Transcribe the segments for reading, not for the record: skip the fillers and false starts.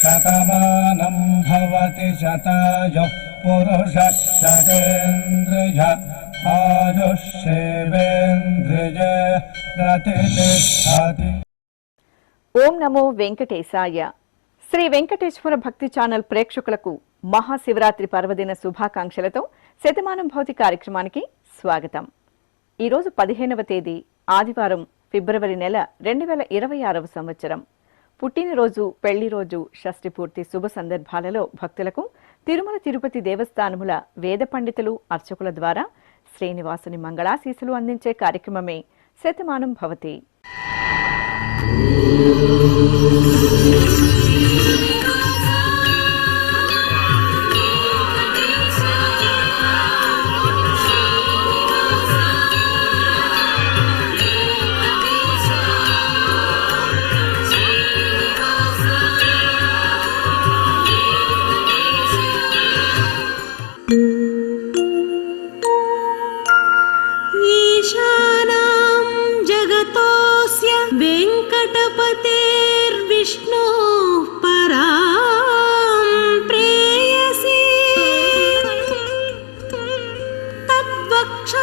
శతమానం భవతి శతాయుః పురుషः శతేంద్రియ ఆయుష్యేవేంద్రియ ప్రతిష్టతి. ఓం నమో వెంకటేశాయ. శ్రీ వెంకటేశ్వర భక్తి ఛానల్ ప్రేక్షకులకు మహాశివరాత్రి పర్వదిన శుభాకాంక్షలతో శతమానం భవతి కార్యక్రమానికి స్వాగతం. ఈరోజు 15వ తేదీ ఆదివారం, ఫిబ్రవరి నెల 2026వ సంవత్సరం. పుట్టినరోజు, పెళ్లి రోజు, షష్ఠి పూర్తి శుభ సందర్భాలలో భక్తులకు తిరుమల తిరుపతి దేవస్థానముల వేద పండితులు, అర్చకుల ద్వారా శ్రీనివాసుని మంగళాశీసులు అందించే కార్యక్రమమే శతమానం భవతి.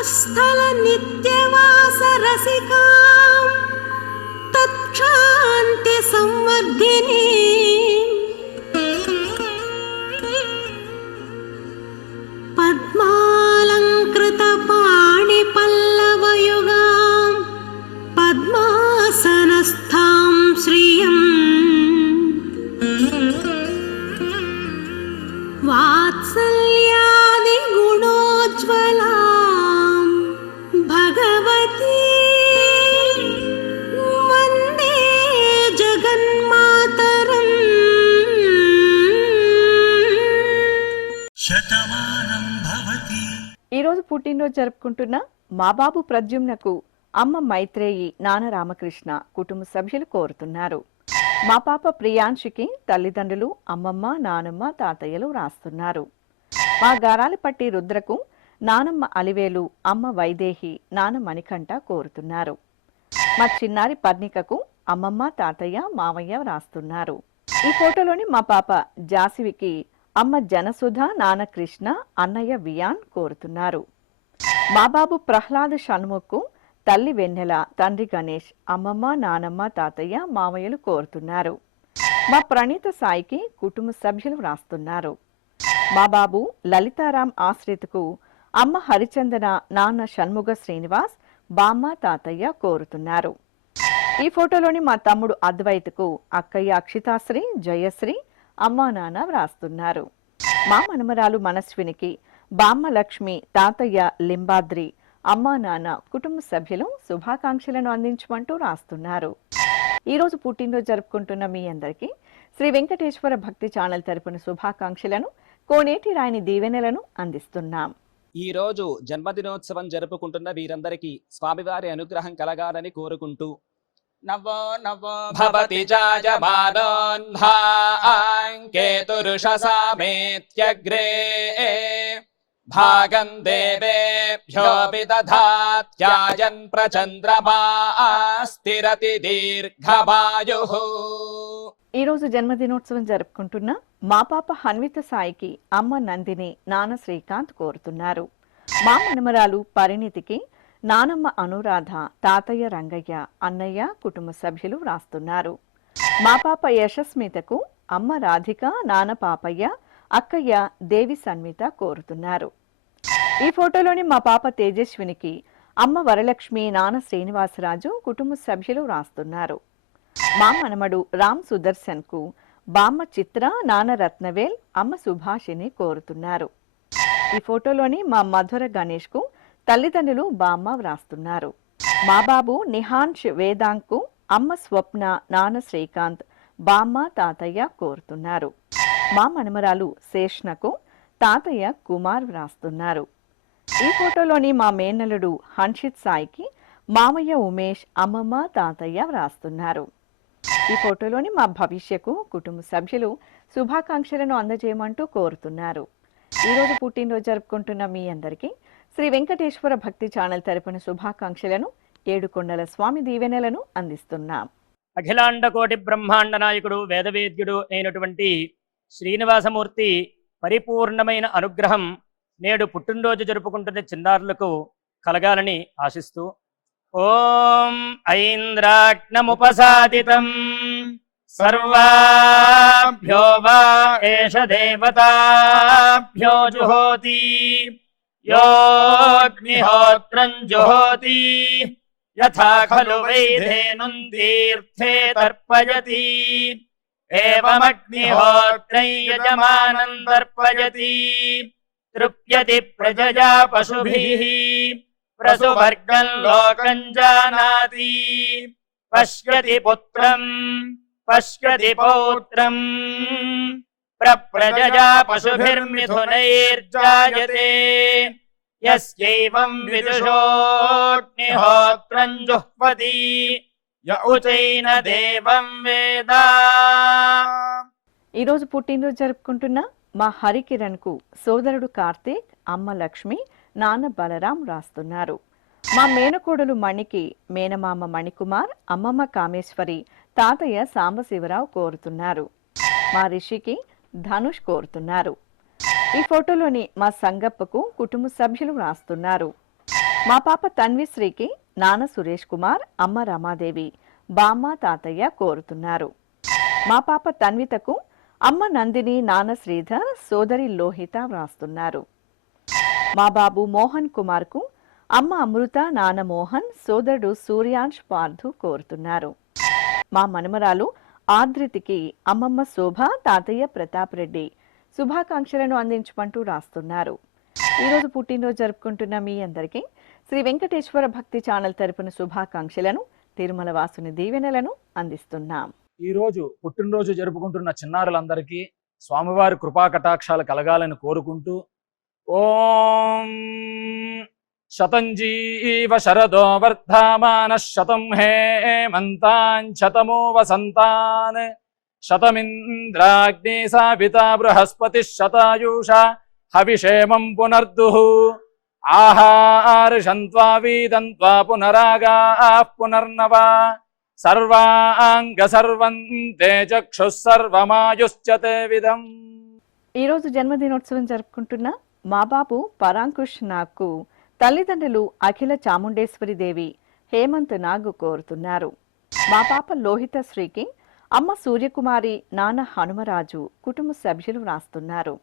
स्थल नित्यवास रसिकां तत्क्षान्ति संवर्धिनी पद्मालंकृत पाणि पल्लवयुगां पद्मासनस्थां श्रियं वात्सल्यादि गुणोज्ज्वला ఈరోజు పుట్టినరోజు జరుపుకుంటున్న మా బాబు ప్రద్యుమ్నకు అమ్మ మైత్రేయి, నాన్న రామకృష్ణ కుటుంబ సభ్యులు కోరుతున్నారు. మా పాప ప్రియాంశికి తల్లిదండ్రులు, అమ్మమ్మ, నానమ్మ, తాతయ్యలు రాస్తున్నారు. మా గారాలపట్టి రుద్రకు నానమ్మ అలివేలు, అమ్మ వైదేహి, నాన్న మణికంఠ కోరుతున్నారు. మా చిన్నారి పర్ణికకు అమ్మమ్మ, తాతయ్య, మావయ్య రాస్తున్నారు. ఈ ఫోటోలోని మా పాప జాసివికి అమ్మ జనసుధ, నాన్న కృష్ణ, అన్నయ్య వియాన్ కోరుతున్నారు. మా బాబు ప్రహ్లాద షణ్ముఖకు తల్లి వెన్నెల, తండ్రి గణేష్, అమ్మమ్మ, నానమ్మ, తాతయ్య, మావయ్యలు కోరుతున్నారు. మా ప్రణీత సాయికి కుటుంబ సభ్యులు రాస్తున్నారు. మా బాబు లలితారాం ఆశ్రితకు అమ్మ హరిచందన, నాన్న షణ్ముగ శ్రీనివాస్, బామ్మ, తాతయ్య కోరుతున్నారు. ఈ ఫోటోలోని మా తమ్ముడు అద్వైత్కు అక్కయ్య అక్షితాశ్రీ, జయశ్రీ, అమ్మా, నాన్న వ్రాస్తున్నారు. మా మనమరాలు మనస్వినికి బామ్మ లక్ష్మి, తాతయ్య లింబాద్రి, అమ్మా, నాన్న కుటుంబ సభ్యులు శుభాకాంక్షలను అందించమంటూ రాస్తున్నారు. ఈరోజు పుట్టినరోజు జరుపుకుంటున్న మీ అందరికీ శ్రీ వెంకటేశ్వర భక్తి ఛానల్ తరపున శుభాకాంక్షలను, కోనేటి రాయని దీవెనలను అందిస్తున్నాం. ఈ రోజు జన్మదినోత్సవం జరుపుకుంటున్న వీరందరికీ స్వామివారి అనుగ్రహం కలగాలని కోరుకుంటూ నవో నవో భవతి జాయమానోన్హాంకేతురుషసామేత్యగ్రే భాగం దేవేభ్యో విదధాత్యాయన్ ప్రచంద్రమా స్థిరతి దీర్ఘమాయుః. ఈరోజు జన్మదినోత్సవం జరుపుకుంటున్న మా పాప హన్విత సాయికి అమ్మ నందిని, నాన్న శ్రీకాంత్ కోరుతున్నారు. మా మనమరాలు పరిణితికి నానమ్మ అనురాధ, తాతయ్య రంగయ్య, అన్నయ్య కుటుంబ సభ్యులు రాస్తున్నారు. మా పాప యశస్మితకు అమ్మ రాధిక, నాన్న పాపయ్య, అక్కయ్య దేవి సన్మిత కోరుతున్నారు. ఈ ఫోటోలోని మా పాప తేజస్వినికి అమ్మ వరలక్ష్మి, నాన్న శ్రీనివాసరాజు కుటుంబ సభ్యులు రాస్తున్నారు. మా మనమడు రామ్ సుదర్శన్ కు బామ్మ చిత్ర, నాన్న రత్నవేల్, అమ్మ సుభాషిని కోరుతున్నారు. ఈ ఫోటోలోని మా మధుర గణేష్ కు తల్లిదండ్రులు, బామ్మ వ్రాస్తున్నారు. మా బాబు నిహాన్ష్ వేదాంకు అమ్మ స్వప్న, నాన్న శ్రీకాంత్, బామ్మ, తాతయ్య కోరుతున్నారు. మా మనమరాలు శేష్నకు తాతయ్య కుమార్ వ్రాస్తున్నారు. ఈ ఫోటోలోని మా మేనల్లుడు హన్షిత్ సాయికి మామయ్య ఉమేష్, అమ్మమ్మ, తాతయ్య వ్రాస్తున్నారు. ఈ ఫోటోలోని మా భవిష్యకు కుటుంబ సభ్యులు శుభాకాంక్షలను అందజేయమంటూ కోరుతున్నారు. ఈరోజు పుట్టినరోజు జరుపుకుంటున్న మీ అందరికీ శ్రీ వెంకటేశ్వర భక్తి ఛానల్ తరపున శుభాకాంక్షలను, ఏడుకొండల స్వామి దీవెనలను అందిస్తున్నాం. అఖిలాండ కోటి బ్రహ్మాండ నాయకుడు వేదవేద్యుడు అయినటువంటి శ్రీనివాసమూర్తి పరిపూర్ణమైన అనుగ్రహం నేడు పుట్టినరోజు జరుపుకుంటున్న చిన్నారులకు కలగాలని ఆశిస్తూ ఓం ఐంద్రాగ్నముపసాదితం సర్వాభ్యో వా ఏష దేవతాభ్యో జుహోతి యోగ్నిహోత్రం జుహోతి యథా ఖలు వైధేనుం తీర్థే తర్పయతి ఏవమగ్నిహోత్రం యజమానం తర్పయతి తృప్యతి ప్రజయా పశుభిః ప్రసువర్గం లోకం జానాతి పశ్యతి పుత్రం పశ్యతి పౌత్రం ప్రజయా పశుభిర్మిథునైర్జాయతే యస్యైవం విదుషోగ్నిహోత్రం జుహ్వతి య ఉచైన దేవం వేద. ఈరోజు పుట్టినరోజు జరుపుకుంటున్న మా హరికిరణ్ కు సోదరుడు కార్తీక్, అమ్మ లక్ష్మి, నాన్న బలరాం రాస్తున్నారు. మా మేనకోడలు మణికి మేనమామ మణికుమార్, అమ్మమ్మ కామేశ్వరి, తాతయ్య సాంబశివరావు కోరుతున్నారు. మా రిషికి ధనుష్ కోరుతున్నారు. ఈ ఫోటోలోని మా సంగప్పకు కుటుంబ సభ్యులు రాస్తున్నారు. మా పాప తన్విశ్రీకి నాన్న సురేష్ కుమార్, అమ్మ రమాదేవి, బామ్మ, తాతయ్య కోరుతున్నారు. మా పాప తన్వితకు అమ్మ నందిని, నాన్న శ్రీధర్, సోదరి లోహిత వ్రాస్తున్నారు. మా బాబు మోహన్ కుమార్కు అమ్మ అమృత, నాన్న మోహన్, సోదరుడు సూర్యాంశ్ పార్థు కోరుతున్నారు. మా మనమరాలు ఆద్రితికి అమ్మమ్మ శోభ, తాతయ్య ప్రతాప్ రెడ్డి శుభాకాంక్షలను అందించమంటూ రాస్తున్నారు. ఈరోజు పుట్టినరోజు జరుపుకుంటున్న మీ అందరికీ శ్రీ వెంకటేశ్వర భక్తి ఛానల్ తరపున శుభాకాంక్షలను, తిరుమల వాసుని దీవెనలను అందిస్తున్నాం. ఈరోజు పుట్టినరోజు జరుపుకుంటున్న చిన్నారులందరికీ స్వామివారి కృపా కటాక్షాలు కలగాలని కోరుకుంటూ ఓం శతంజీవ శరదో వర్ధమాన శతం హేమంతాన్ శతమో వసంతాన్ శతమింద్రాగ్ని సావితా బృహస్పతి శతాయూష హవిషేమం పునర్దుః ఆహార్షంత్వా వీదంత్వా పునరాగా పునర్నవా సర్వాంగ సర్వంతే చక్షుః సర్వమాయుశ్చతే విధం. ఈరోజు జన్మదినోత్సవం జరుపుకుంటున్న మా బాబు పరాంకుష్ నాగ్కు తల్లిదండ్రులు అఖిల చాముండేశ్వరి దేవి, హేమంత్ నాగ్ కోరుతున్నారు. మా పాప లోహిత శ్రీకి అమ్మ సూర్యకుమారి, నాన్న హనుమరాజు కుటుంబ సభ్యులు వ్రాస్తున్నారు.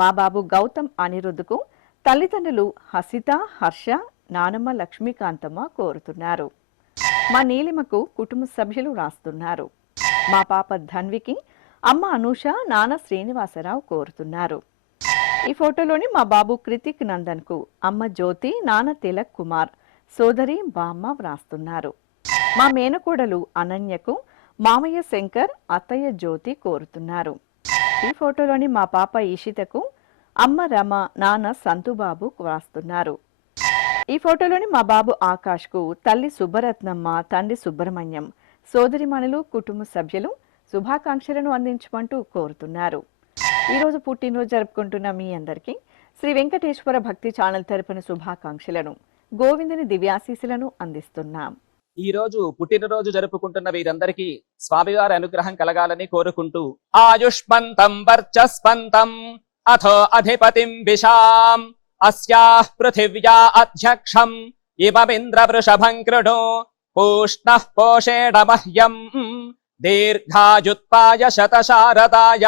మా బాబు గౌతమ్ అనిరుద్ధ్కు తల్లిదండ్రులు హసిత, హర్ష, నానమ్మ లక్ష్మీకాంతమ్మ కోరుతున్నారు. మా నీలిమకు కుటుంబ సభ్యులు రాస్తున్నారు. మా పాప ధన్వికి అమ్మ అనూష, నాన్న శ్రీనివాసరావు కోరుతున్నారు. ఈ ఫోటోలోని మా బాబు కృతిక్ నందన్కు అమ్మ జ్యోతి, నాన్న తిలక్ కుమార్, సోదరి బామ్మ వ్రాస్తున్నారు. మా మేనకోడలు అనన్యకు మామయ్య శంకర్, అత్తయ్య జ్యోతి కోరుతున్నారు. ఈ ఫోటోలోని మా పాప ఈషితకు అమ్మ రమ, నాన్న సంతుబాబు వ్రాస్తున్నారు. ఈ ఫోటోలోని మా బాబు ఆకాష్కు తల్లి సుబ్బరత్నమ్మ, తండ్రి సుబ్రహ్మణ్యం, సోదరిమణులు, కుటుంబ సభ్యులు శుభాకాంక్షలను అందించమంటూ కోరుతున్నారు. ఈరోజు పుట్టినరోజు జరుపుకుంటున్న మీ అందరికీ శ్రీ వెంకటేశ్వర భక్తి ఛానల్ తరపున శుభాకాంక్షలను, గోవిందుని దివ్యాశీస్సులను అందిస్తున్నాం. ఈ రోజు పుట్టినరోజు జరుపుకుంటున్న వీరందరికీ స్వామివారి అనుగ్రహం కలగాలని కోరుకుంటూ ఆయుష్మంతం వర్చస్పంతం అథో అధిపతిం విశాం అస్యాః పృథివ్యా అధ్యక్షం ఇమమింద్ర వృషభం కృణో పూష్ణః పోషేణ మహ్యం దీర్ఘాయుత్పాయ శతశారదాయ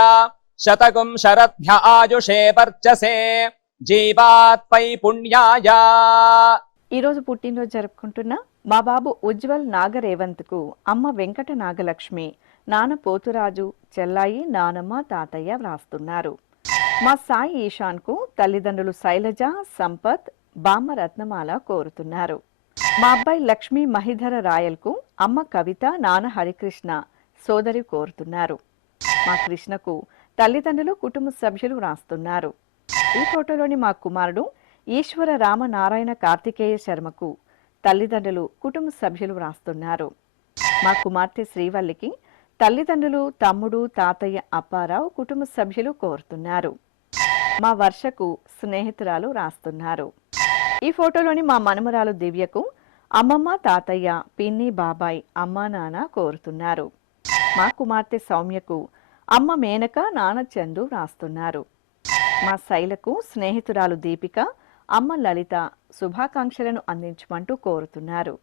శతకుం శరద్భ్య ఆయుషే వర్చసే జీవాత్పై పుణ్యాయ. ఈరోజు పుట్టినరోజు జరుపుకుంటున్న మా బాబు ఉజ్వల్ నాగరేవంత్కు అమ్మ వెంకట నాగలక్ష్మి, నాన్న పోతురాజు, చెల్లాయి, నానమ్మ, తాతయ్య వ్రాస్తున్నారు. మా సాయి ఈశాన్కు తల్లిదండ్రులు శైలజ, సంపత్, బామ్మ రత్నమాల కోరుతున్నారు. మా అబ్బాయి లక్ష్మీ మహిధర రాయల్కు అమ్మ కవిత, నాన్న హరికృష్ణ, సోదరి కోరుతున్నారు. మా కృష్ణకు తల్లిదండ్రులు, కుటుంబ సభ్యులు వ్రాస్తున్నారు. ఈ ఫోటోలోని మా కుమారుడు ఈశ్వర రామనారాయణ కార్తికేయ శర్మకు తల్లిదండ్రులు, కుటుంబ సభ్యులు వ్రాస్తున్నారు. మా కుమార్తె శ్రీవల్లికి తల్లిదండ్రులు, తమ్ముడు, తాతయ్య అప్పారావు, కుటుంబ సభ్యులు కోరుతున్నారు. మా వర్షకు స్నేహితురాలు రాస్తున్నారు. ఈ ఫోటోలోని మా మనుమరాలు దివ్యకు అమ్మమ్మ తాతయ్య పిన్ని బాబాయ్ అమ్మా నాన్న కోరుతున్నారు. మా కుమార్తె సౌమ్యకు అమ్మ మేనక నాన్న చందు రాస్తున్నారు. మా శైలకు స్నేహితురాలు దీపిక అమ్మ లలిత శుభాకాంక్షలను అందించమంటూ కోరుతున్నారు.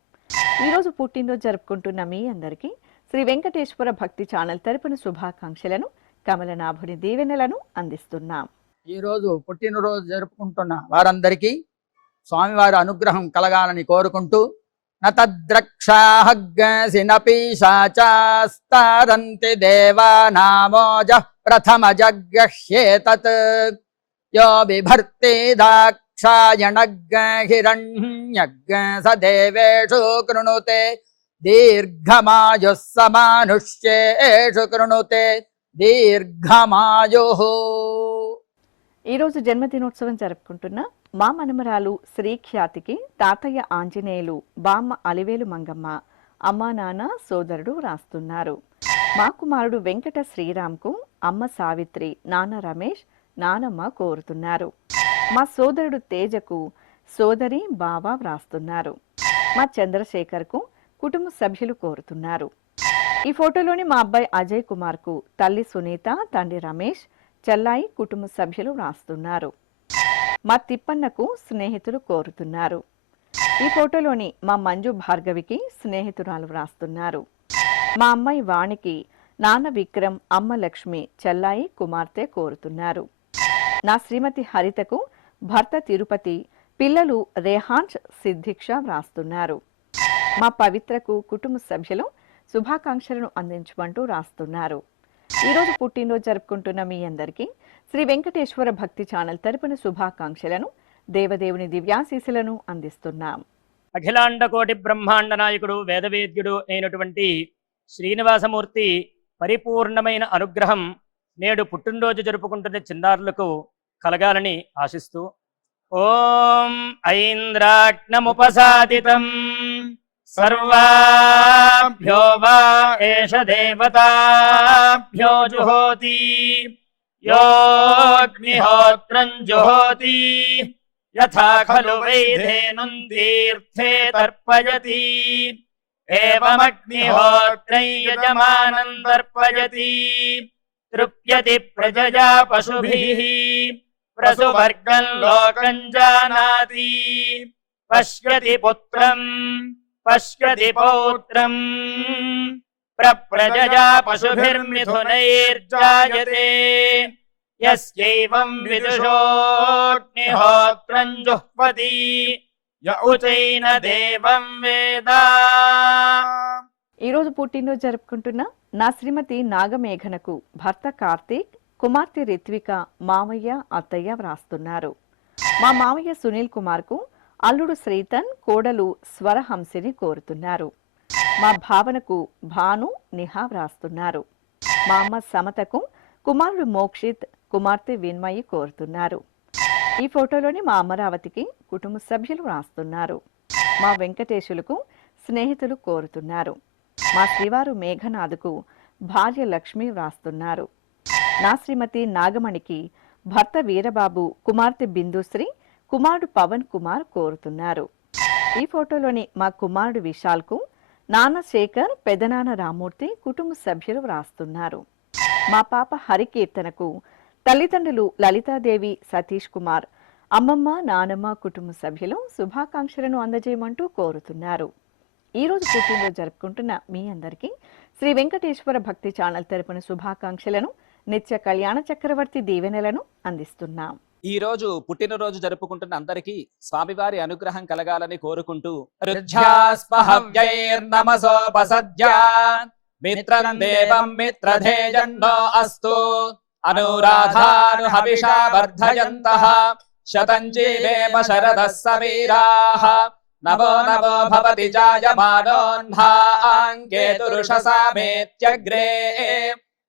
ఈరోజు పుట్టినరోజు జరుపుకుంటున్న మీ అందరికీ శ్రీ వెంకటేశ్వర భక్తి ఛానల్ తరపున శుభాకాంక్షలను కమలనాభుని దీవెనలను అందిస్తున్నాం. ఈరోజు పుట్టినరోజు జరుపుకుంటున్న వారందరికీ స్వామివారి అనుగ్రహం కలగాలని కోరుకుంటూ నతద్రక్షాహగ్గసినపీశాచాస్తారంతి దేవానామోజ ప్రథమ జగ్గహ్యేతత్ యో బిభర్తి దాక్షాయణగ్గహిరణ్యగ్గ స దేవేషు కృణుతే దీర్ఘమాయుః సమానుష్యేషు కృణుతే దీర్ఘమాయుః. ఈరోజు జన్మదినోత్సవం జరుపుకుంటున్న మా మనమరాలు శ్రీఖ్యాతికి తాతయ్య ఆంజనేయులు బామ్మ అలివేలు మంగమ్మ అమ్మా నాన్న సోదరుడు రాస్తున్నారు. మా కుమారుడు వెంకట శ్రీరామ్కు అమ్మ సావిత్రి నాన్న రమేష్ నానమ్మ కోరుతున్నారు. మా సోదరుడు తేజకు సోదరి బావ వ్రాస్తున్నారు. మా చంద్రశేఖర్కు కుటుంబ సభ్యులు కోరుతున్నారు. ఈ ఫోటోలోని మా అబ్బాయి అజయ్ కుమార్కు తల్లి సునీత తండ్రి రమేష్ చెల్లాయి కుటుంబ సభ్యులు వ్రాస్తున్నారు. మా తిప్పన్నకు స్నేహితులు కోరుతున్నారు. ఈ ఫోటోలోని మా మంజు భార్గవికి స్నేహితురాలు వ్రాస్తున్నారు. మా అమ్మాయి వాణికి నాన్న విక్రమ్ అమ్మ లక్ష్మి చెల్లాయి కుమార్తె కోరుతున్నారు. నా శ్రీమతి హరితకు భర్త తిరుపతి పిల్లలు రేహాన్స్ సిద్ధిక్ష వ్రాస్తున్నారు. మా పవిత్రకు కుటుంబ సభ్యులు శుభాకాంక్షలను అందించమంటూ రాస్తున్నారు. ఈరోజు పుట్టినరోజు జరుపుకుంటున్న మీ అందరికీ శ్రీ వెంకటేశ్వర భక్తి ఛానల్ తరపున శుభాకాంక్షలను దేవదేవుని దివ్యాశీస్సులను అందిస్తున్నాం. అఖిలాండ కోటి బ్రహ్మాండ నాయకుడు వేదవేద్యుడు అయినటువంటి శ్రీనివాసమూర్తి పరిపూర్ణమైన అనుగ్రహం నేడు పుట్టినరోజు జరుపుకుంటున్న చిన్నారులకు కలగాలని ఆశిస్తూ ఓం ఐంద్రాగ్నముపసాదితం సర్వాభ్యో వా ఏష దేవతాభ్యో జుహోతి యోగ్నిహోత్రం జుహోతి యథా ఖలు వైధేనుం తీర్థే తర్పయతి ఏవమగ్నిహోత్రం యజమానం తర్పయతి తృప్యతి ప్రజయా పశుభిః ప్రసువర్గం లోకం జానాతి పశ్యతి పుత్రం పశ్యతి పౌత్రం ప్రజయా పశుభిర్మిథునైర్జాయతే యస్యైవం విదుషోగ్నిహోత్రం జుహ్వతి య ఉచైన దేవం వేద. ఈరోజు పుట్టినరోజు జరుపుకుంటున్న నా శ్రీమతి నాగమేఘనకు భర్త కార్తీక్ కుమార్తె రిత్విక మామయ్య అత్తయ్య వ్రాస్తున్నారు. మా మామయ్య సునీల్ కుమార్కు అల్లుడు శ్రీతన్ కోడలు స్వరహంసిని కోరుతున్నారు. మా భావనకు భాను నిహా వ్రాస్తున్నారు. మా అమ్మ సమతకు కుమారుడు మోక్షిత్ కుమార్తె విన్మయి కోరుతున్నారు. ఈ ఫోటోలోని మా అమరావతికి కుటుంబ సభ్యులు వ్రాస్తున్నారు. మా వెంకటేశులకు స్నేహితులు కోరుతున్నారు. మా శ్రీవారు మేఘనాథుకు భార్య లక్ష్మి వ్రాస్తున్నారు. నా శ్రీమతి నాగమణికి భర్త వీరబాబు కుమార్తె బిందుశ్రీ కుమారుడు పవన్ కుమార్ కోరుతున్నారు. ఈ ఫోటోలోని మా కుమారుడు విశాల్కు నాన్న శేఖర్ పెదనాన్న రామూర్తి కుటుంబ సభ్యులు వ్రాస్తున్నారు. మా పాప హరికీర్తనకు తల్లిదండ్రులు లలితాదేవి సతీష్ కుమార్ అమ్మమ్మ నానమ్మ కుటుంబ సభ్యులు శుభాకాంక్షలను అందజేయమంటూ కోరుతున్నారు. ఈరోజు పుట్టినరోజు జరుపుకుంటున్న మీ అందరికీ శ్రీ వెంకటేశ్వర భక్తి ఛానల్ తరపున శుభాకాంక్షలను నిత్య కళ్యాణ చక్రవర్తి దీవెనలను అందిస్తున్నాం. ఈ రోజు పుట్టినరోజు జరుపుకుంటున్న అందరికీ స్వామివారి అనుగ్రహం కలగాలని కోరుకుంటూ మిత్రం దేవం మిత్రధేజన్నో అస్తు అనురాధాను హవిషా వర్ధయంతః శతం జీవేమ శరదః సమీరాః నవో నవో భవతి జాయమానోన్హాంకేతురుషసామేత్యగ్రే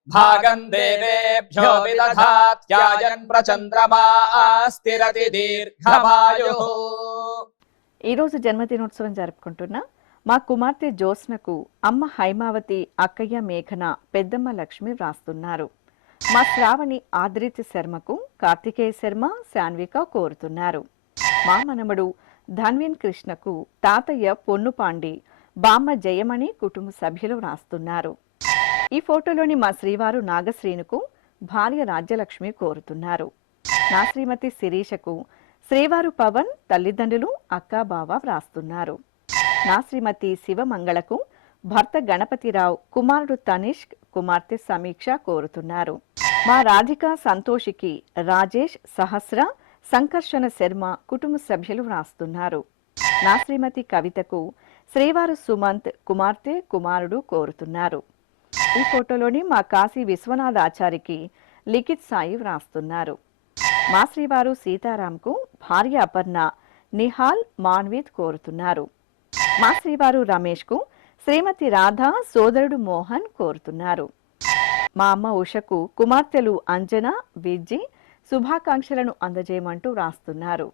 భాగం దేవేభ్యో విదధాత్యాయన్ ప్రచంద్రమా స్థిరతి దీర్ఘమాయుః. ఈరోజు జన్మదినోత్సవం జరుపుకుంటున్న మా కుమార్తె జ్యోత్స్నకు అమ్మ హైమావతి అక్కయ్య మేఘన పెద్దమ్మ లక్ష్మి వ్రాస్తున్నారు. మా శ్రావణి ఆద్రితి శర్మకు కార్తికేయ శర్మ శాన్విక కోరుతున్నారు. మా మనమడు ధన్విన్ కృష్ణకు తాతయ్య పొన్నుపాండి, బామ్మ జయమణి కుటుంబ సభ్యులు వ్రాస్తున్నారు. ఈ ఫోటోలోని మా శ్రీవారు నాగశ్రీనుకు భార్య రాజ్యలక్ష్మి కోరుతున్నారు. నా శ్రీమతి శిరీషకు శ్రీవారు పవన్, తల్లిదండ్రులు, అక్క, బావ వ్రాస్తున్నారు. నా శ్రీమతి శివమంగళకు భర్త గణపతిరావు, కుమారుడు తనిష్క్, కుమార్తె సమీక్ష కోరుతున్నారు. మా రాధిక సంతోషికి రాజేష్, సహస్ర, సంకర్షణ శర్మ కుటుంబ సభ్యులు వ్రాస్తున్నారు. నా శ్రీమతి కవితకు శ్రీవారు సుమంత్, కుమార్తె, కుమారుడు కోరుతున్నారు. ఈ ఫోటోలోని మా కాశీ విశ్వనాథాచారికి లిఖిత్ సాయి వ్రాస్తున్నారు. మా శ్రీవారు సీతారాంకు భార్య అపర్ణ, నిహాల్, మాన్విత్ కోరుతున్నారు. మా శ్రీవారు రమేష్కు శ్రీమతి రాధ, సోదరుడు మోహన్ కోరుతున్నారు. మా అమ్మ ఉషకు కుమార్తెలు అంజన, విజ్జి శుభాకాంక్షలను అందజేయమంటూ వ్రాస్తున్నారు.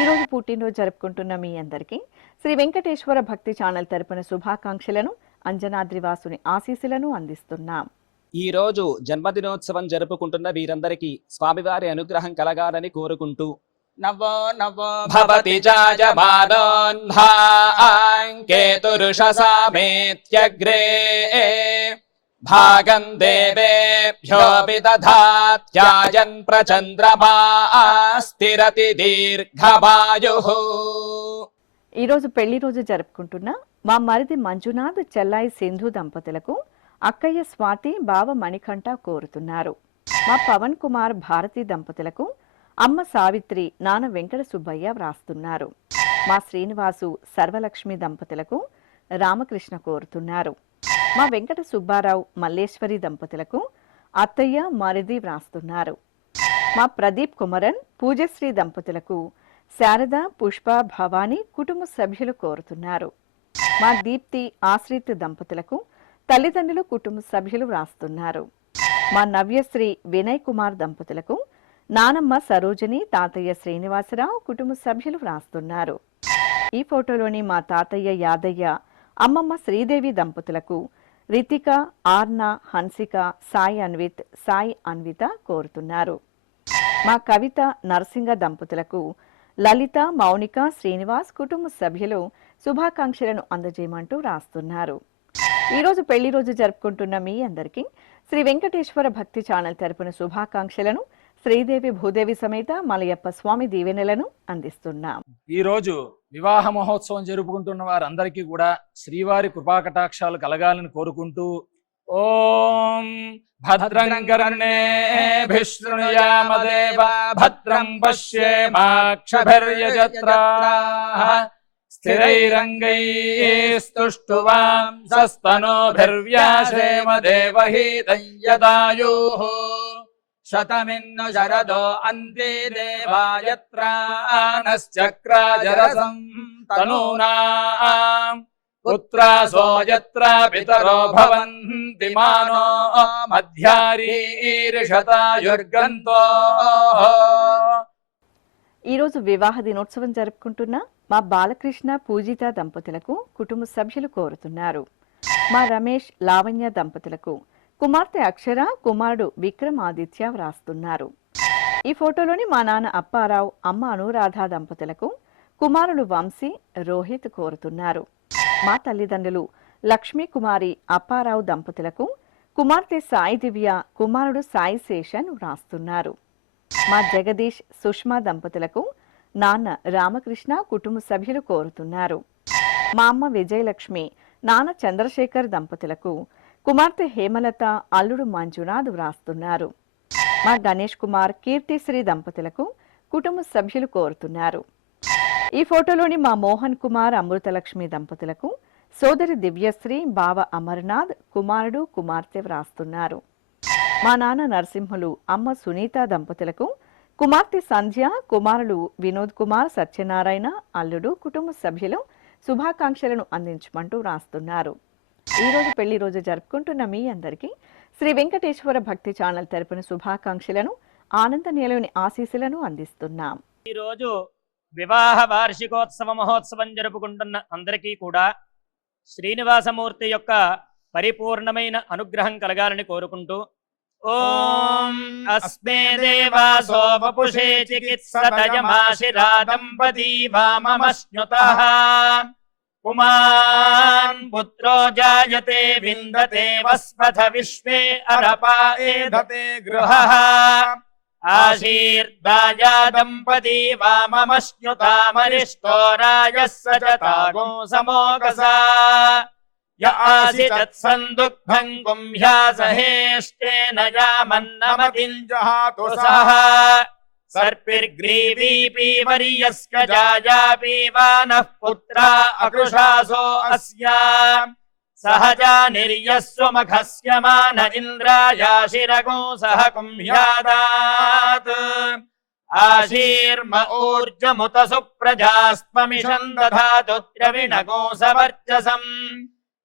ఈరోజు పుట్టినరోజు జరుపుకుంటున్న మీ అందరికీ శ్రీ వెంకటేశ్వర భక్తి ఛానల్ తరపున శుభాకాంక్షలను, అంజనాద్రివాసుని ఆశీస్సులను అందిస్తున్నాం. ఈ రోజు జన్మదినోత్సవం జరుపుకుంటున్న వీరందరికీ స్వామివారి అనుగ్రహం కలగాలని కోరుకుంటూ నవో నవో భవతి జాయమానోన్హాంకేతురుషసామేత్యగ్రే భాగం దేవేభ్యో విదధాత్యాయన్ ప్రచంద్రమా స్థిరతి దీర్ఘమాయుః. ఈరోజు పెళ్లి రోజు జరుపుకుంటున్న మా మరిది మంజునాథ్, చెల్లాయి సింధు దంపతులకు అక్కయ్య స్వాతి, బావ మణికంఠ కోరుతున్నారు. మా పవన్ కుమార్, భారతి దంపతులకు అమ్మ సావిత్రి, నాన్న వెంకట సుబ్బయ్య వ్రాస్తున్నారు. మా శ్రీనివాసు, సర్వలక్ష్మి దంపతులకు రామకృష్ణ కోరుతున్నారు. మా వెంకట సుబ్బారావు, మల్లేశ్వరి దంపతులకు అత్తయ్య, మరిది వ్రాస్తున్నారు. మా ప్రదీప్ కుమరన్, పూజశ్రీ దంపతులకు శారద, పుష్ప, భవానీ కుటుంబ సభ్యులు కోరుతున్నారు. మా దీప్తి, ఆశ్రిత్ దంపతులకు తల్లిదండ్రులు, కుటుంబ సభ్యులు వ్రాస్తున్నారు. మా నవ్యశ్రీ, వినయ్ కుమార్ దంపతులకు నానమ్మ సరోజిని, తాతయ్య శ్రీనివాసరావు కుటుంబ సభ్యులు వ్రాస్తున్నారు. ఈ ఫోటోలోని మా తాతయ్య యాదయ్య, అమ్మమ్మ శ్రీదేవి దంపతులకు రితిక, ఆర్న, హన్సిక, సాయి అన్విత్, సాయి అన్విత కోరుతున్నారు. మా కవిత, నరసింగ దంపతులకు లలిత, మౌనిక, శ్రీనివాస్ కుటుంబ సభ్యులు శుభాకాంక్షలను అందజేయమంటూ రాస్తున్నారు. ఈరోజు పెళ్లి రోజు జరుపుకుంటున్న మీ అందరికీ శ్రీ వెంకటేశ్వర భక్తి ఛానల్ తరపున శుభాకాంక్షలను, శ్రీదేవి భూదేవి సమేత మలయప్ప స్వామి దీవెనలను అందిస్తున్నాం. ఈ రోజు వివాహ మహోత్సవం జరుపుకుంటున్న వారందరికీ కూడా శ్రీవారి కృపాకటాక్షాలు కలగాలని కోరుకుంటూ ఓం భద్రం కర్ణేభిః శృణుయామదేవ భద్రం పశ్యేమాక్షభిర్యజత్రాః స్థిరైరంగైస్తుష్టువాం సస్తనోభిర్వ్యాసేమ దేవహీతం యదాయుః శతమిన్ను శరదో అంతే దేవాయత్రానశ్చక్రాజరసం తనూనాం పుత్రాసో యత్ర పితరో భవంతి మానో మధ్యారీర్షతాయుర్గంతో. ఈరోజు వివాహ దినోత్సవం జరుపుకుంటున్న మా బాలకృష్ణ, పూజిత దంపతులకు కుటుంబ సభ్యులు కోరుతున్నారు. మా రమేష్, లావణ్య దంపతులకు కుమార్తె అక్షర, కుమారుడు విక్రమాదిత్య వ్రాస్తున్నారు. ఈ ఫోటోలోని మా నాన్న అప్పారావు, అమ్మ అనురాధ దంపతులకు కుమారులు వంశీ, రోహిత్ కోరుతున్నారు. మా తల్లిదండ్రులు లక్ష్మీ కుమారి, అప్పారావు దంపతులకు కుమార్తె సాయి దివ్య, కుమారుడు సాయి శేషన్ వ్రాస్తున్నారు. మా జగదీష్, సుష్మా దంపతులకు నాన్న రామకృష్ణ కుటుంబ సభ్యులు కోరుతున్నారు. మా అమ్మ విజయలక్ష్మి, నాన్న చంద్రశేఖర్ దంపతులకు కుమార్తె హేమలత, అల్లుడు మంజునాథ్ వ్రాస్తున్నారు. మా గణేష్ కుమార్, కీర్తిశ్రీ దంపతులకు కుటుంబ సభ్యులు కోరుతున్నారు. ఈ ఫోటోలోని మా మోహన్ కుమార్, అమృతలక్ష్మి దంపతులకు సోదరి దివ్యశ్రీ, బావ అమర్నాథ్, కుమారుడు కుమార్తె వ్రాస్తున్నారు. మా నాన్న నరసింహులు, అమ్మ సునీత దంపతులకు కుమార్తె సంధ్య, కుమారులు వినోద్ కుమార్, సత్యనారాయణ, అల్లుడు కుటుంబ సభ్యులు శుభాకాంక్షలను అందించమంటూ వ్రాస్తున్నారు. ఈరోజు పెళ్లి రోజు జరుపుకుంటున్న మీ అందరికీ శ్రీ వెంకటేశ్వర భక్తి ఛానల్ తరపున శుభాకాంక్షలను, ఆనంద నిలయని ఆశీస్సులను అందిస్తున్నాం. ఈరోజు వివాహ వార్షికోత్సవ మహోత్సవం జరుపుకుంటున్న అందరికీ కూడా శ్రీనివాసమూర్తి యొక్క పరిపూర్ణమైన అనుగ్రహం కలగాలని కోరుకుంటూ ఓం అస్మే దేవాసో వపుషే చికిత్సతయమాశిరా దంపతీ వామమశ్నుతః పుమాన్ పుత్రో జాయతే విందతే వస్పథ విశ్వే అరపా ఏధతే గృహః ఆశీర్దాయా దంపతీ వామమశ్నుతామరిష్టో రాజः సచతాగో సమోకసా య ఆసిచత్సందుగ్ధం గుంహ్యాసహేష్టేన యామన్నమతింజహాతు సహ సర్పిర్గ్రీవీ పీవర్యస్క జాయా పీవానః పుత్రా అకృషాసో అస్యా సహజా నిర్యస్వమఖస్య మాన ఇంద్రాయాశిరగో సహ కుంభ్యాదాత్ ఆశీర్మ ఊర్జముత సుప్రజాస్త్వమిషం దధాతు ద్రవిణగో సవర్చసం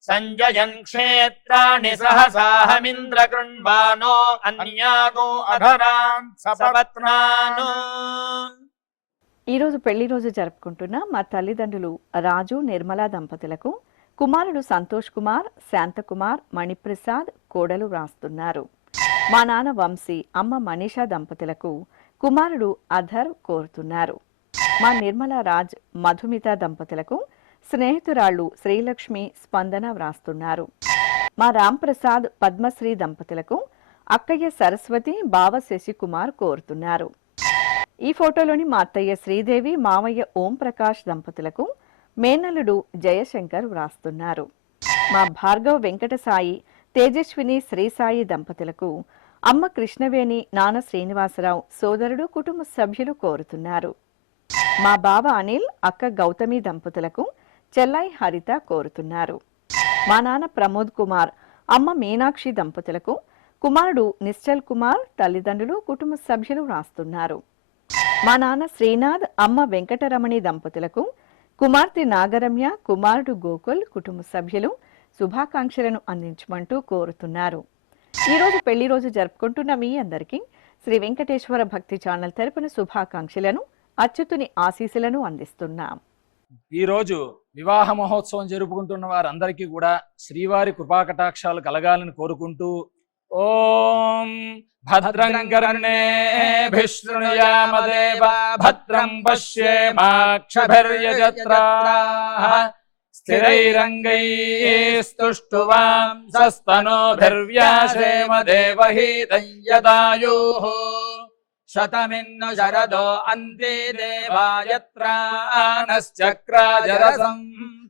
సంజయన్ క్షేత్రాణి సహసాహమింద్ర కృణ్వానో అన్యాగో అధరాన్ సపత్నాను. ఈరోజు పెళ్లి రోజు జరుపుకుంటున్న మా తల్లిదండ్రులు రాజు నిర్మలా దంపతులకు కుమారుడు సంతోష్ కుమార్, శాంతకుమార్, మణిప్రసాద్ కోడలు వ్రాస్తున్నారు. మా నాన్న వంశీ, అమ్మ మనీషా దంపతులకు కుమారుడు అధర్ కోరుతున్నారు. మా నిర్మలా రాజ్, మధుమిత దంపతులకు స్నేహితురాళ్లు శ్రీలక్ష్మి, స్పందన వ్రాస్తున్నారు. మా రాంప్రసాద్, పద్మశ్రీ దంపతులకు అక్కయ్య సరస్వతి, బావ శశికుమార్ కోరుతున్నారు. ఈ ఫోటోలోని మా అత్తయ్య శ్రీదేవి, మావయ్య ఓం ప్రకాష్ దంపతులకు మేనల్లుడు జయశంకర్ వ్రాస్తున్నారు. మా భార్గవ్ వెంకట సాయి, తేజస్విని శ్రీసాయి దంపతులకు అమ్మ కృష్ణవేణి, నాన్న శ్రీనివాసరావు, సోదరుడు, కుటుంబ సభ్యులు కోరుతున్నారు. మా బావ అనిల్, అక్క గౌతమి దంపతులకు చెల్లై హరిత కోరుతున్నారు. మా నాన్న ప్రమోద్ కుమార్, అమ్మ మీనాక్షి దంపతులకు కుమారుడు నిశ్చల్ కుమార్, తల్లిదండ్రులు, కుటుంబ సభ్యులు వ్రాస్తున్నారు. మా నాన్న శ్రీనాథ్, అమ్మ వెంకటరమణి దంపతులకు కుమార్తె నాగరమ్య, కుమారుడు గోకుల్, కుటుంబ సభ్యులు శుభాకాంక్షలను అందించమంటూ కోరుతున్నారు. ఈరోజు పెళ్లి రోజు జరుపుకుంటున్న మీ అందరికీ శ్రీ వెంకటేశ్వర భక్తి ఛానల్ తరపున శుభాకాంక్షలను, అచ్యుతుని ఆశీస్సులను అందిస్తున్నాం. ఈరోజు వివాహ మహోత్సవం జరుపుకుంటున్న వారందరికీ కూడా శ్రీవారి కృపాకటాక్షాలు కలగాలని కోరుకుంటూ ఓం భద్రం కర్ణేభిః శృణుయామదేవ భద్రం పశ్యేమాక్షభిర్యజత్రాః స్థిరైరంగైస్తుష్టువాం సస్తనోభిర్వ్యాసేమ దేవహీతం యదాయుః శతమిన్ను శరదో అంతే దేవాయత్రానశ్చక్రాజరసం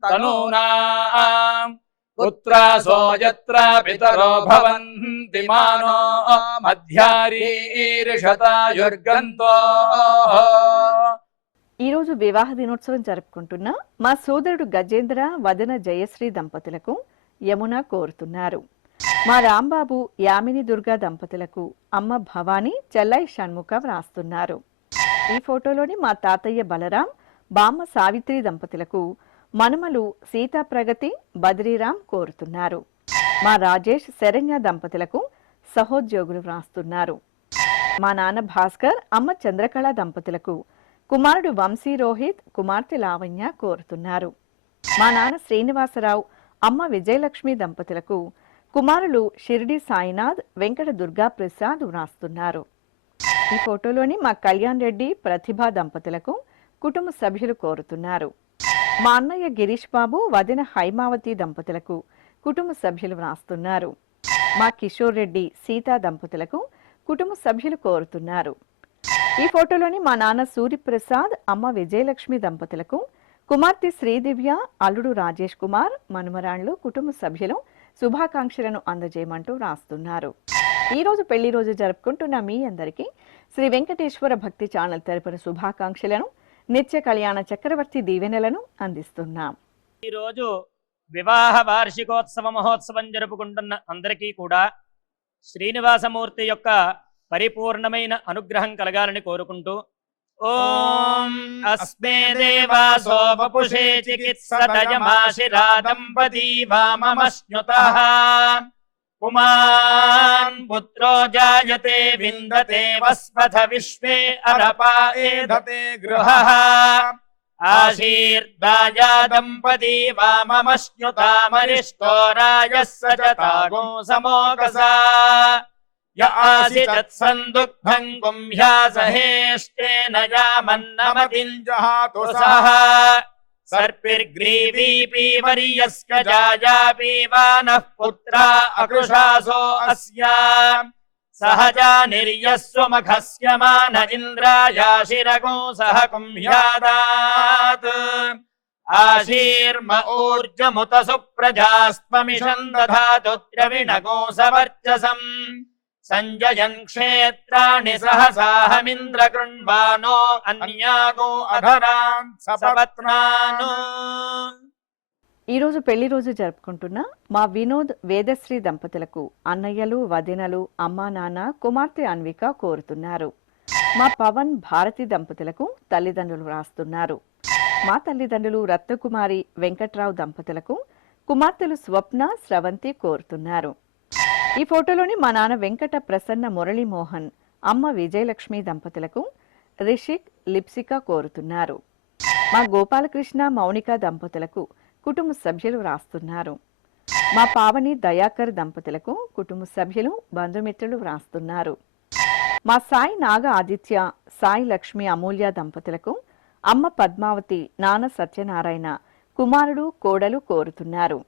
తనూనాం పుత్రాసో యత్ర పితరో భవంతి మానో మధ్యారీరిషతాయుర్గంతో. ఈరోజు వివాహ దినోత్సవం జరుపుకుంటున్న మా సోదరుడు గజేంద్ర, వదన జయశ్రీ దంపతులకు యమున కోరుతున్నారు. మా రాంబాబు, యామిని దుర్గా దంపతులకు అమ్మ భవానీ, చెల్లై షణ్ముఖ వ్రాస్తున్నారు. ఈ ఫోటోలోని మా తాతయ్య బలరాం, బామ్మ సావిత్రి దంపతులకు మనుమలు సీతా ప్రగతి, బద్రీరాం కోరుతున్నారు. మా రాజేష్, శరణ్య దంపతులకు సహోద్యోగులు వ్రాస్తున్నారు. మా నాన్న భాస్కర్, అమ్మ చంద్రకళ దంపతులకు కుమారుడు వంశీ రోహిత్, కుమార్తె లావణ్య కోరుతున్నారు. మా నాన్న శ్రీనివాసరావు, అమ్మ విజయలక్ష్మి దంపతులకు కుమారులు షిరిడి సాయినాథ్, వెంకట దుర్గా ప్రసాద్ వ్రాస్తున్నారు. ఈ ఫోటోలోని మా కళ్యాణ్ రెడ్డి, ప్రతిభా దంపతులకు కుటుంబ సభ్యులు కోరుతున్నారు. మా అన్నయ్య గిరీష్ బాబు, వదిన హైమావతి దంపతులకు కుటుంబ సభ్యులు వ్రాస్తున్నారు. మా కిషోర్ రెడ్డి, సీతా దంపతులకు కుటుంబ సభ్యులు కోరుతున్నారు. ఈ ఫోటోలోని మా నాన్న సూర్యప్రసాద్, అమ్మ విజయలక్ష్మి దంపతులకు కుమార్తె శ్రీదివ్య, అల్లుడు రాజేష్ కుమార్, మనుమరాండ్లు, కుటుంబ సభ్యులు శుభాకాంక్షలను అందజేయమంటూ రాస్తున్నారు. ఈ రోజు పెళ్లి రోజు జరుపుకుంటున్న మీ అందరికీ శ్రీ వెంకటేశ్వర భక్తి ఛానల్ తరపున శుభాకాంక్షలను, నిత్య కళ్యాణ చక్రవర్తి దీవెనలను అందిస్తున్నాం. ఈరోజు వివాహ వార్షికోత్సవ మహోత్సవం జరుపుకుంటున్న అందరికీ కూడా శ్రీనివాసమూర్తి యొక్క పరిపూర్ణమైన అనుగ్రహం కలగాలని కోరుకుంటూ ఓం అస్మే దేవాసో వపుషే చికిత్సతయమాశిరా దంపతీ వామమశ్నుతః పుమాన్ పుత్రో జాయతే విందతే వస్పథ విశ్వే అరపా ఏధతే గృహః ఆశీర్దాయా దంపతీ వామమశ్నుతామరిష్టో రాజः సచతాగో సమోకసా य आसि तत्सन्दुग्धं गुंह्यासहेष्टेन यामन्नमतिं जहातु सः सर्पिर्ग्रीवीपि वर्यस्य जायापीवानः पुत्रा अकृशासो अस्या सहजा निर्यस्वमखस्य मान इन्द्रायाशिरगो सह कुंह्यादात् आशीर्म ऊर्जमुत सुप्रजास्त्वमिषं दधातु द्रविणगो सवर्चसम् संजयन् क्षेत्राणि सहसाहमिन्द्र कृण्वानो अन्यागो अधरान् सपत्नान्। ఈ రోజు పెళ్లి రోజు జరుపుకుంటున్న మా వినోద్ వేదశ్రీ దంపతులకు అన్నయ్యలు వదినలు అమ్మా నాన్న కుమార్తె అన్విక కోరుతున్నారు. మా పవన్ భారతి దంపతులకు తల్లిదండ్రులు రాస్తున్నారు. మా తల్లిదండ్రులు రత్నకుమారి వెంకట్రావు దంపతులకు కుమార్తెలు స్వప్న స్రవంతి కోరుతున్నారు. ఈ ఫోటోలోని మా నాన్న వెంకట ప్రసన్న మురళీమోహన్ అమ్మ విజయలక్ష్మి దంపతులకు రిషిక్ లిప్సిక కోరుతున్నారు. మా గోపాలకృష్ణ మౌనిక దంపతులకు కుటుంబ సభ్యులు రాస్తున్నారు. మా పావని దయాకర్ దంపతులకు కుటుంబ సభ్యులు బంధుమిత్రులు రాస్తున్నారు. మా సాయి నాగ ఆదిత్య సాయి లక్ష్మి అమూల్య దంపతులకు అమ్మ పద్మావతి నాన్న సత్యనారాయణ కుమారుడు కోడలు కోరుతున్నారు.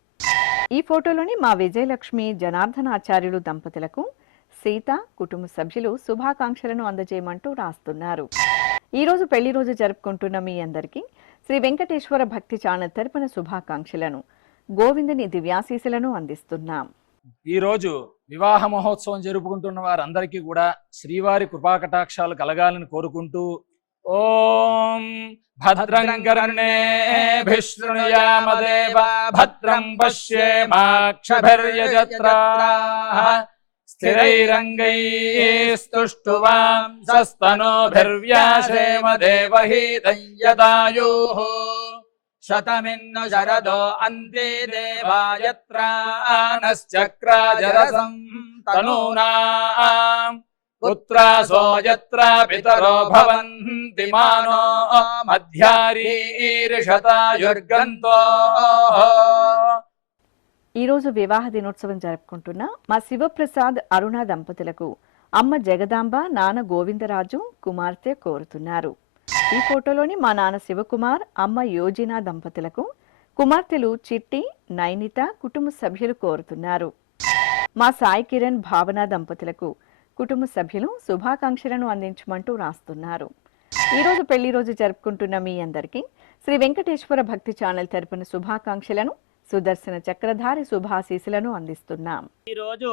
ఈ ఫోటోలోని మా విజయలక్ష్మి జనార్దనాచార్యులు దంపతులకు సీత కుటుంబ సభ్యులు శుభాకాంక్షలను అందజేయమంటూ రాస్తున్నారు. ఈ రోజు పెళ్లి రోజు జరుపుకుంటున్న మీ అందరికీ శ్రీ వెంకటేశ్వర భక్తి ఛానల్ తరపున శుభాకాంక్షలను గోవిందుని దివ్యాశీసులను అందిస్తున్నాం. ఈ రోజు వివాహ మహోత్సవం జరుపుకుంటున్న వారందరికీ కూడా శ్రీవారి కృపాకటాక్షాలు కలగాలని కోరుకుంటూ ఓం భద్రం కర్ణేభిః శృణుయామదేవ భద్రం పశ్యేమాక్షభిర్యజత్రాః స్థిరైరంగైస్తుష్టువాం సస్తనోభిర్వ్యాసేమ దేవహీతం యదాయుః శతమిన్ను శరదో అంతే దేవాయత్రానశ్చక్రాజరసం తనూనాం పుత్రాసో యత్ర పితరో భవంతి మానో మధ్యారీర్షతాయుర్గంతో. ఈ రోజు వివాహ దినోత్సవం జరుపుకుంటున్న మా శివప్రసాద్ అరుణ దంపతులకు అమ్మ జగదాంబ నాన్న గోవిందరాజు కుమార్తె కోరుతున్నారు. ఈ ఫోటోలోని మా నాన్న శివకుమార్ అమ్మ యోజినా దంపతులకు కుమార్తెలు చిట్టి నైనిత కుటుంబ సభ్యులు కోరుతున్నారు. మా సాయి కిరణ్ భావన దంపతులకు కుటుంబ సభ్యులు శుభాకాంక్షలను అందించమంటూ రాస్తున్నారు. ఈ రోజు పెళ్లి రోజు జరుపుకుంటున్న మీ అందరికీ శ్రీ వెంకటేశ్వర భక్తి ఛానల్ తరపున శుభాకాంక్షలను సుదర్శన చక్రధారి శుభాశీసులను అందిస్తున్నాం. ఈ రోజు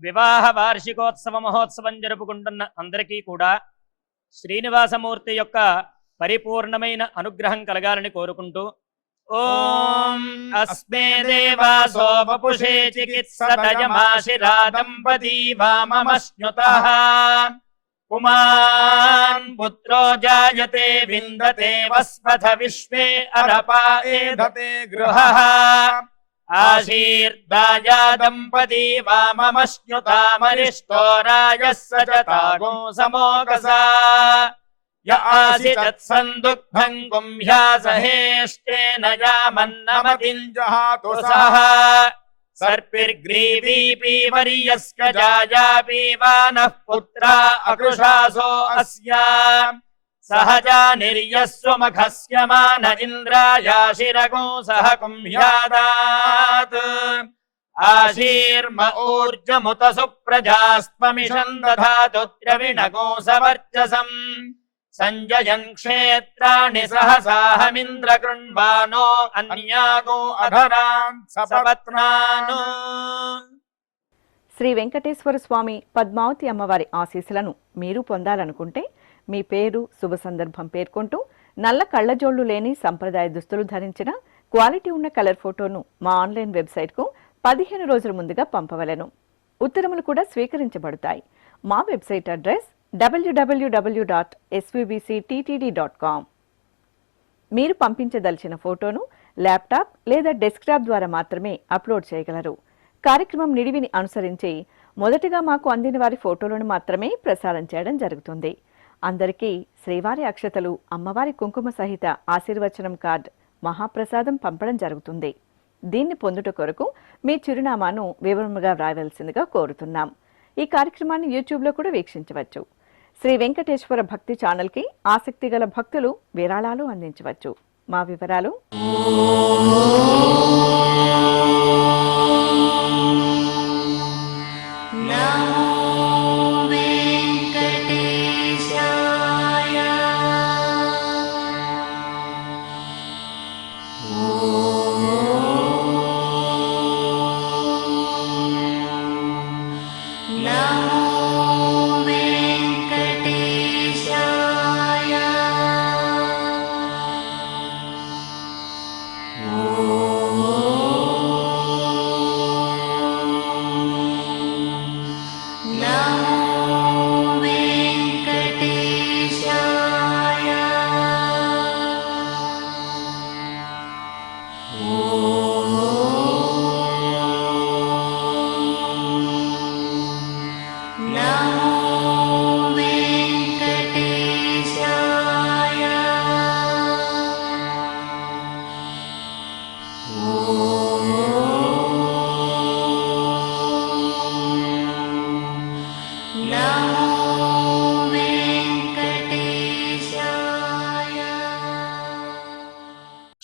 వివాహ వార్షికోత్సవ మహోత్సవం జరుపుకుంటున్న అందరికీ కూడా శ్రీనివాసమూర్తి యొక్క పరిపూర్ణమైన అనుగ్రహం కలగాలని కోరుకుంటూ ఓం అస్మే దేవాసో వపుషే చికిత్సతయమాశిరా దంపతీ వామమశ్నుతః పుమాన్ పుత్రో జాయతే విందతే వస్పథ విశ్వే అరపా ఏధతే గృహః ఆశీర్దాయా దంపతీ వామమశ్నుతామరిష్టో రాజः సచతాగో సమోకసా య ఆసి తత్సందుగ్ధం గుంహ్యాసహేష్టేన యామన్నమతిం జహాతు సః सर्पिर्ग्रीवीपि वर्यस्य जायापीवानः पुत्रा अकृशासो अस्या सहजा निर्यस्वमखस्य मान इन्द्रायाशिरगो सह कुंह्यादात् आशीर्म ऊर्जमुत सुप्रजास्त्वमिषं दधातु द्रविणगो सवर्चसम् संजयन् क्षेत्राणि सहसाहमिन्द्र कृण्वानो अन्यागो अधरान् सपत्नान्. శ్రీ వెంకటేశ్వర స్వామి పద్మావతి అమ్మవారి ఆశీస్సులను మీరు పొందాలనుకుంటే మీ పేరు శుభ సందర్భం పేర్కొంటూ నల్ల కళ్ళజోళ్లు లేని సంప్రదాయ దుస్తులు ధరించిన క్వాలిటీ ఉన్న కలర్ ఫోటోను మా ఆన్లైన్ వెబ్సైట్కు 15 రోజుల ముందుగా పంపవలెను. ఉత్తరములు కూడా స్వీకరించబడతాయి. మా వెబ్సైట్ అడ్రస్ www.svbcttd.com. మీరు పంపించదలిచిన ఫోటోను ల్యాప్టాప్ లేదా డెస్క్టాప్ ద్వారా మాత్రమే అప్లోడ్ చేయగలరు. కార్యక్రమం నిడివిని అనుసరించి మొదటగా మాకు అందిన వారి ఫోటోలను మాత్రమే ప్రసారం చేయడం జరుగుతుంది. అందరికీ శ్రీవారి అక్షతలు అమ్మవారి కుంకుమ సహిత ఆశీర్వచనం కార్డ్ మహాప్రసాదం పంపడం జరుగుతుంది. దీన్ని పొందుట కొరకు మీ చిరునామాను వివరముగా వ్రాయవలసిందిగా కోరుతున్నాం. ఈ కార్యక్రమాన్ని యూట్యూబ్లో కూడా వీక్షించవచ్చు. శ్రీ వెంకటేశ్వర భక్తి ఛానల్కి ఆసక్తి గల భక్తులు విరాళాలు అందించవచ్చు. మా వివరాలు: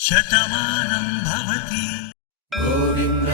శతమానం భవతి గోవింద